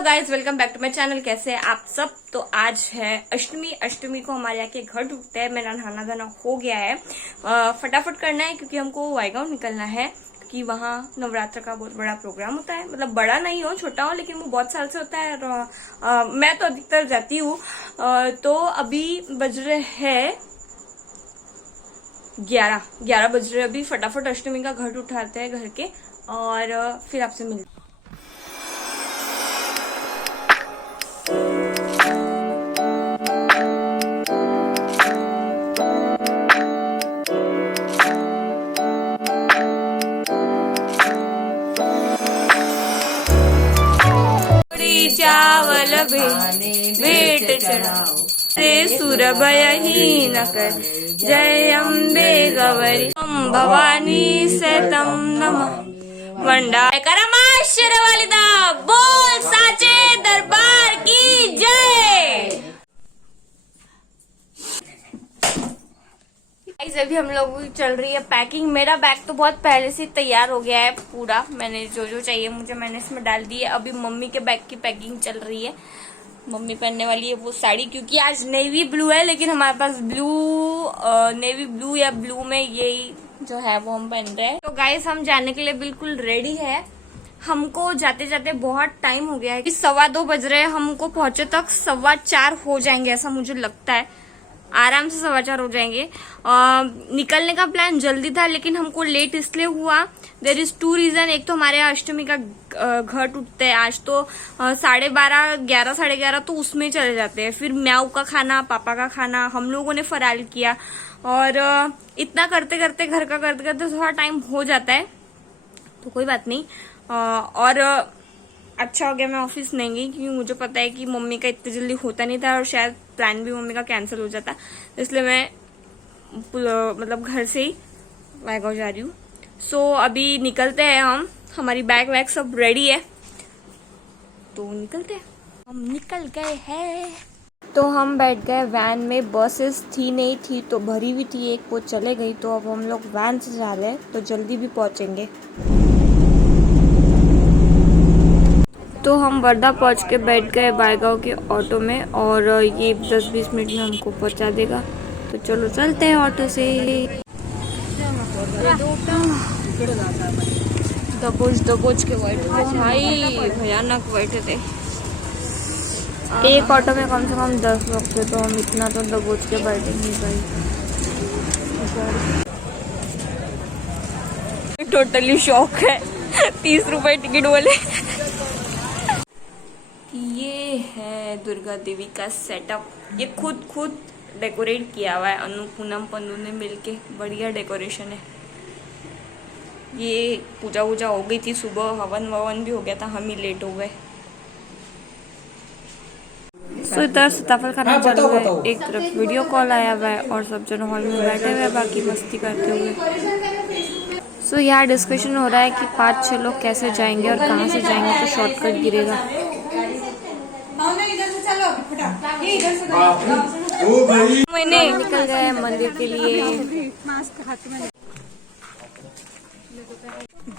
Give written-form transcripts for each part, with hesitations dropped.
Hello guys, welcome back to my channel. कैसे हैं आप सब। तो आज है अष्टमी। अष्टमी को हमारे यहाँ के घर टूटते हैं। मेरा नहाना धोना हो गया है, फटाफट करना है क्योंकि हमको वाईगांव निकलना है कि वहाँ नवरात्र का बहुत बड़ा प्रोग्राम होता है। मतलब बड़ा नहीं हो, छोटा हो, लेकिन वो बहुत साल से होता है और मैं तो अधिकतर जाती हूँ। तो अभी बज रहे हैं 11 बज रहे। अभी फटाफट अष्टमी का घट उठाते हैं घर के और फिर आपसे मिलते हैं। चावल भेंट चढ़ाओ रे सुरभयहि न कर। जय अम्बे गौरी ओम भवानी सतम नमः। वंडा करमा शेरवालिदा बोल साचे दरबार की जय। अभी हम लोग चल रही है पैकिंग। मेरा बैग तो बहुत पहले से तैयार हो गया है पूरा। मैंने जो जो चाहिए मुझे मैंने इसमें डाल दी है। अभी मम्मी के बैग की पैकिंग चल रही है। मम्मी पहनने वाली है वो साड़ी, क्योंकि आज नेवी ब्लू है, लेकिन हमारे पास नेवी ब्लू या ब्लू में यही जो है वो हम पहन रहे हैं। तो गाइस, हम जाने के लिए बिल्कुल रेडी है। हमको जाते जाते बहुत टाइम हो गया है कि 2:15 बज रहे हैं। हमको पहुंचे तक 4:15 हो जाएंगे, ऐसा मुझे लगता है। आराम से 4:15 हो जाएंगे। निकलने का प्लान जल्दी था, लेकिन हमको लेट इसलिए हुआ। There is 2 reason. एक तो हमारे यहाँ अष्टमी का घर टूटते हैं आज, तो 12:30, 11, 11:30 तो उसमें चले जाते हैं। फिर म्याऊ का खाना, पापा का खाना, हम लोगों ने फराल किया और इतना करते करते घर का करते करते थोड़ा टाइम हो जाता है। तो कोई बात नहीं। और अच्छा हो गया मैं ऑफिस नहीं गई, क्योंकि मुझे पता है कि मम्मी का इतनी जल्दी होता नहीं था और शायद प्लान भी मम्मी का कैंसिल हो जाता। इसलिए मैं मतलब घर से ही वाईगांव जा रही हूँ। सो अभी निकलते हैं हम। हमारी बैग वैग सब रेडी है, तो निकलते हैं। हम निकल गए हैं। तो हम बैठ गए वैन में। बसेस थी नहीं थी तो भरी हुई थी एक, वो चले गई। तो अब हम लोग वैन से जा रहे हैं, तो जल्दी भी पहुंचेंगे। तो हम वर्धा पहुंच के बैठ गए वाईगांव के ऑटो में और ये 10-20 मिनट में हमको पहुंचा देगा। तो चलो चलते हैं ऑटो से। दबोच के बैठे भाई, भयानक बैठे थे। एक ऑटो में कम से कम 10 लोग थे, तो हम इतना तो दबोच के बैठेंगे भाई। टोटली शॉक है। 30 रुपए टिकट वाले। ये है दुर्गा देवी का सेटअप। ये खुद डेकोरेट किया हुआ है। अनु पूनम पन्नू ने मिलके बढ़िया डेकोरेशन है। ये पूजा वूजा हो गई थी सुबह, हवन ववन भी हो गया था, हम ही लेट हो गए। सो इधर सीताफल खाना चल रहा है, एक तरफ वीडियो कॉल आया हुआ है और सब जन हॉल में बैठे हुए बाकी मस्ती करते हुए। सो यहाँ डिस्कशन हो रहा है कि 5-6 लोग कैसे जाएंगे और कहाँ से जाएंगे तो शॉर्टकट गिरेगा। मैंने निकल गए मंदिर के लिए।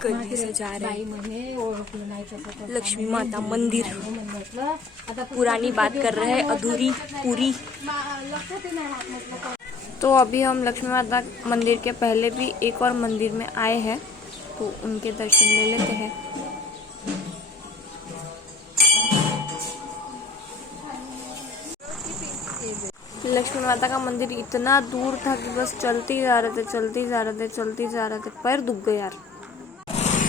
गली से जा रहे हैं लक्ष्मी माता मंदिर। पुरानी बात कर रहे हैं, अधूरी पूरी। तो अभी हम लक्ष्मी माता मंदिर के पहले भी एक और मंदिर में आए हैं, तो उनके दर्शन ले लेते हैं। लक्ष्मी माता का मंदिर इतना दूर था कि बस चलते ही जा रहे थे। पैर दुख गए यार।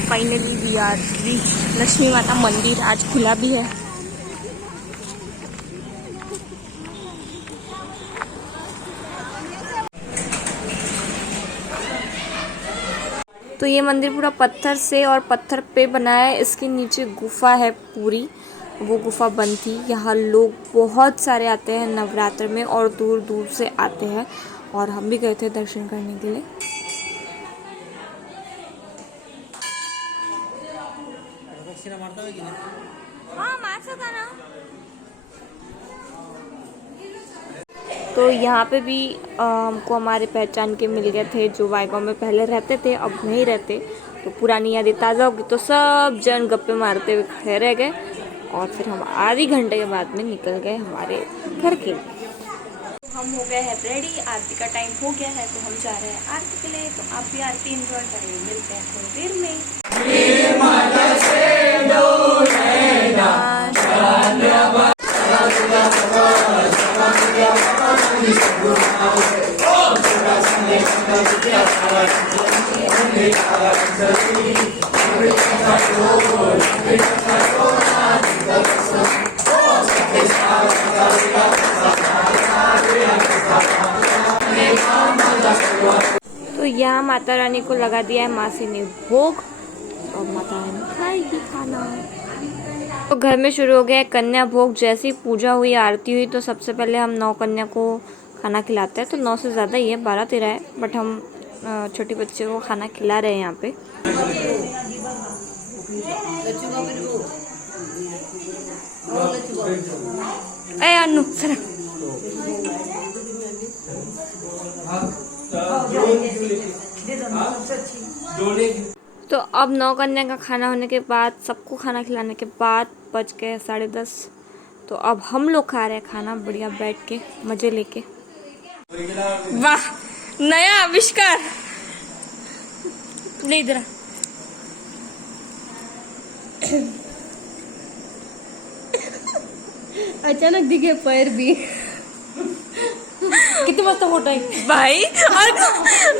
Finally we are reach Lakshmi Mata Mandir. आज खुला भी है। तो ये मंदिर पूरा पत्थर से और पत्थर पे बना है। इसके नीचे गुफा है पूरी, वो गुफा बंद थी। यहाँ लोग बहुत सारे आते हैं नवरात्र में और दूर दूर से आते हैं, और हम भी गए थे दर्शन करने के लिए। हाँ, मार सकता ना। तो यहाँ पे भी हमको हमारे पहचान के मिल गए थे जो वाईगांव में पहले रहते थे, अब नहीं रहते। तो पुरानी यादें ताज़ा होगी, तो सब जन गप्पे मारते हुए खड़े रह गए और फिर हम आधे घंटे के बाद में निकल गए हमारे घर के लिए। हम हो गए हैं रेडी, आरती का टाइम हो गया है तो हम जा रहे हैं आरती के लिए। तो आप भी आरती एंजॉय करेंगे, मिलते हैं थोड़ी देर में। तो यहाँ माता रानी को लगा दिया है मासी ने भोग और माता रानी खाएगी खाना। तो घर में शुरू हो गया है कन्या भोग। जैसी पूजा हुई, आरती हुई, तो सबसे पहले हम 9 कन्या को खाना खिलाते हैं। तो 9 से ज़्यादा ही है, 12-13 है, बट हम छोटे बच्चे को खाना खिला रहे हैं यहाँ पे। अनु सर तो अब 9 कन्या का खाना होने के बाद, सबको खाना खिलाने के बाद बज गए 10:30। तो अब हम लोग खा रहे हैं खाना बढ़िया बैठ के मजे लेके। वाह, नया आविष्कार। नहीं इधर अचानक दिखे पैर भी। कितनी मस्त फोटो है भाई। और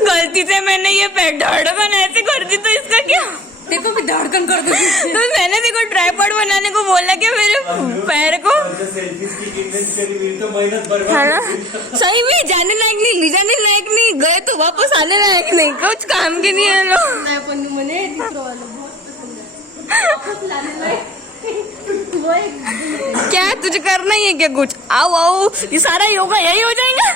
गलती से मैंने ये पैर धड़कन ऐसे कर दी तो इसका क्या? देखो मैं धड़कन कर दूंगी। तो मैंने देखो ट्राइपॉड बनाने को बोला कि मेरे पैर को है ना, सही में जाने लायक नहीं, ले जाने लायक नहीं, गए तो वापस आने लायक नहीं, कुछ काम के नहीं है लोग। क्या तुझे करना ही है क्या कुछ? आओ आओ, ये सारा योगा यही हो जाएगा।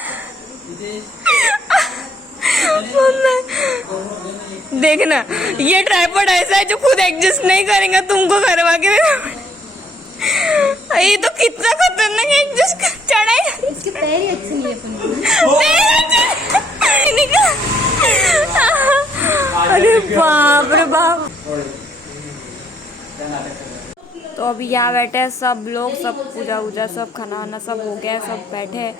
देखना, ये ट्राइपॉड ऐसा है जो खुद एडजस्ट नहीं करेगा, तुमको करवा के। ये तो कितना खतरनाक एडजस्ट चढ़ाएगा। इसके पैर ही अच्छे नहीं है अरे बाप रे बाप। तो अभी यहाँ बैठे हैं सब लोग, सब पूजा वूजा सब खाना वाना सब हो गया है, सब बैठे हैं।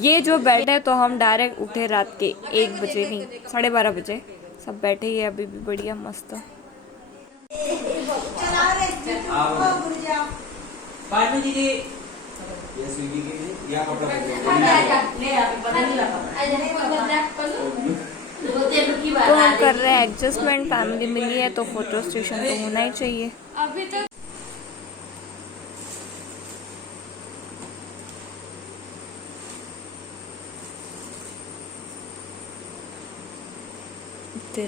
ये जो बैठे हैं तो हम डायरेक्ट उठे रात के 1 बजे, नहीं 12:30 बजे। सब बैठे ही है अभी भी बढ़िया मस्त। तो हम कर रहे हैं एडजस्टमेंट, फैमिली मिली है तो फोटो स्टेशन तो होना ही चाहिए। अभी तक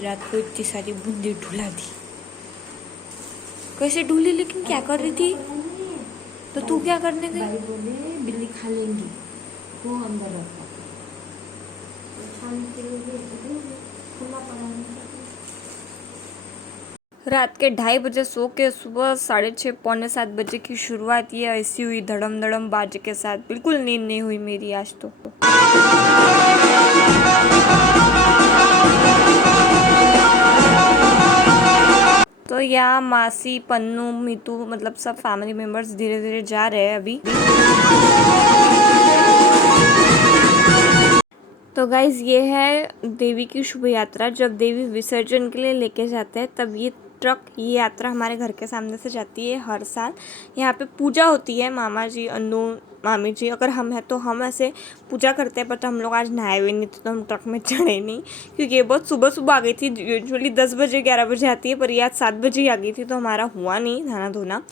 रात को इतनी सारी बूंदे ढुला दी। कैसे ढूली, लेकिन क्या कर रही थी? तो तू क्या करने गई? बोले बिल्ली खा लेंगी वो अंदर रहता। रात के 2:30 बजे सो के सुबह 6:30 पौने 7 बजे की शुरुआत ये ऐसी हुई धड़म धड़म बाजे के साथ। बिल्कुल नींद नहीं हुई मेरी आज तो। तो यहाँ मासी, पन्नू, मीतू, मतलब सब फैमिली मेंबर्स धीरे धीरे जा रहे हैं अभी। तो गाइज ये है देवी की शुभ यात्रा। जब देवी विसर्जन के लिए लेके जाते हैं तब ये ट्रक, ये यात्रा हमारे घर के सामने से जाती है हर साल। यहाँ पे पूजा होती है, मामा जी, अन्नू, मामी जी, अगर हम हैं तो हम ऐसे पूजा करते हैं। बट हम लोग आज नहाए हुए नहीं थे तो हम ट्रक में चढ़े नहीं, क्योंकि ये बहुत सुबह सुबह आ गई थी। यूजुअली 10 बजे 11 बजे आती है, पर ये आज 7 बजे ही आ गई थी तो हमारा हुआ नहीं नहाना धोना।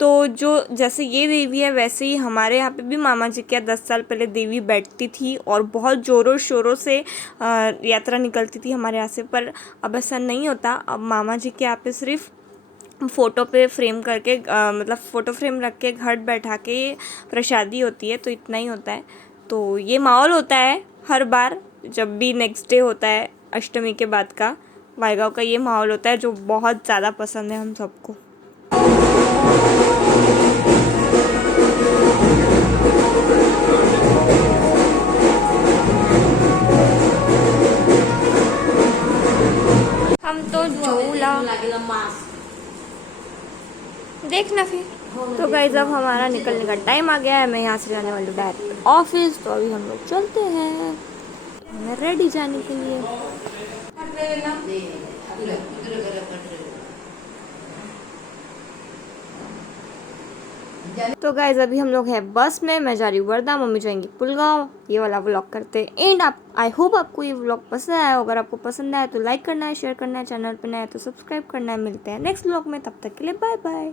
तो जो जैसे ये देवी है वैसे ही हमारे यहाँ पे भी मामा जी के 10 साल पहले देवी बैठती थी और बहुत ज़ोरों शोरों से यात्रा निकलती थी हमारे यहाँ से। पर अब ऐसा नहीं होता। अब मामा जी के यहाँ पे सिर्फ फ़ोटो पे फ्रेम करके मतलब फ़ोटो फ्रेम रख के घट बैठा के प्रसादी होती है, तो इतना ही होता है। तो ये माहौल होता है हर बार जब भी नेक्स्ट डे होता है अष्टमी के बाद का, वायगांव का ये माहौल होता है जो बहुत ज़्यादा पसंद है हम सबको। हम तो झूला देखना फिर। तो गाइस अब हमारा निकलने का टाइम आ गया है। मैं यहाँ से जाने वाली हूँ डायरेक्ट ऑफिस, तो अभी हम लोग चलते हैं। मैं रेडी जाने के लिए। तो गाइज अभी हम लोग हैं बस में। मैं जा रही हूँ वर्धा, मम्मी जाएंगी पुलगांव। ये वाला व्लॉग करते हैं एंड आप आई होप आपको ये व्लॉग पसंद आया। अगर आपको पसंद आया तो लाइक करना है, शेयर करना है, चैनल पर नया है तो सब्सक्राइब करना है। मिलते हैं नेक्स्ट व्लॉग में, तब तक के लिए बाय बाय।